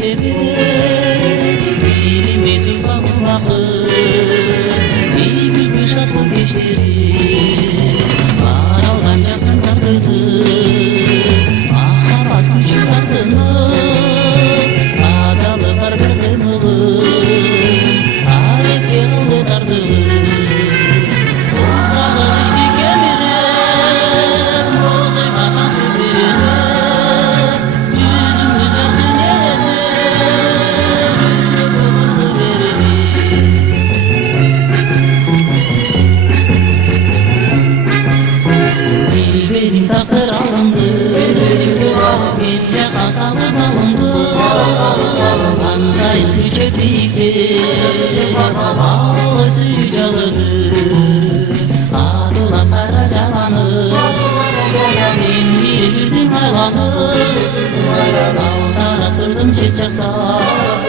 keştebe bilime sultan vakı Eylül şarkı keşleri Aralgan jakın tardırdı Aharat gücü ardını Adalı var gardımılı Areke oldu dardılı Olsalı işte gelirim Bozayma taşı veririm Cüzümlü canlı neresi Cürüm buldu veririm Benim takdir alındı Bence kasalım alındı Ansayın güce bibi Ağlı suyu çalıdı Adılan kara calanı Sen bir cürdün hayvanı Dağlara kırdım çiçekler